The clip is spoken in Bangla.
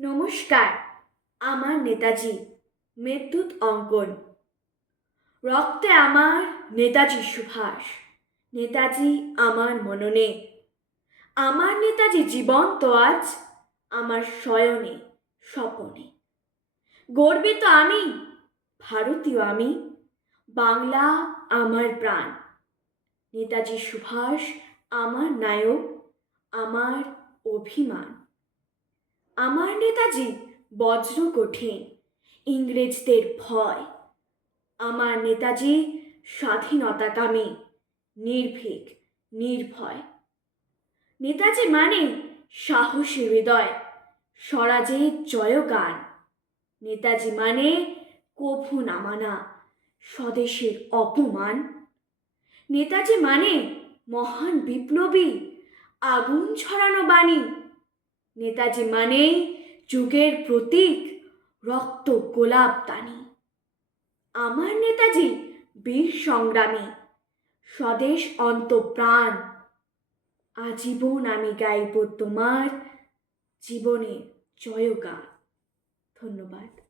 নমস্কার। আমার নেতাজি মেঘদূত অঙ্কন। রক্তে আমার নেতাজি সুভাষ, নেতাজি আমার মননে। আমার নেতাজি জীবন্ত আজ আমার শয়নে স্বপনে। গর্বিত আমি, ভারতীয় আমি, বাংলা আমার প্রাণ। নেতাজি সুভাষ আমার নায়ক, আমার অভিমান। আমার নেতাজি বজ্র কঠিন, ইংরেজদের ভয়। আমার নেতাজি স্বাধীনতাকামী, নির্ভীক নির্ভয়। নেতাজি মানে সাহসী হৃদয়, স্বরাজের জয়গান। নেতাজি মানে কভু না মানা স্বদেশের অপমান। নেতাজি মানে মহান বিপ্লবী, আগুন ছড়ানো বাণী। নেতাজি মানেই যুগের প্রতীক, রক্ত গোলাপ দানি। আমার নেতাজি বীর সংগ্রামী, স্বদেশ অন্তপ্রাণ। আজীবন আমি গাইব তোমার জীবনের জয়গান। ধন্যবাদ।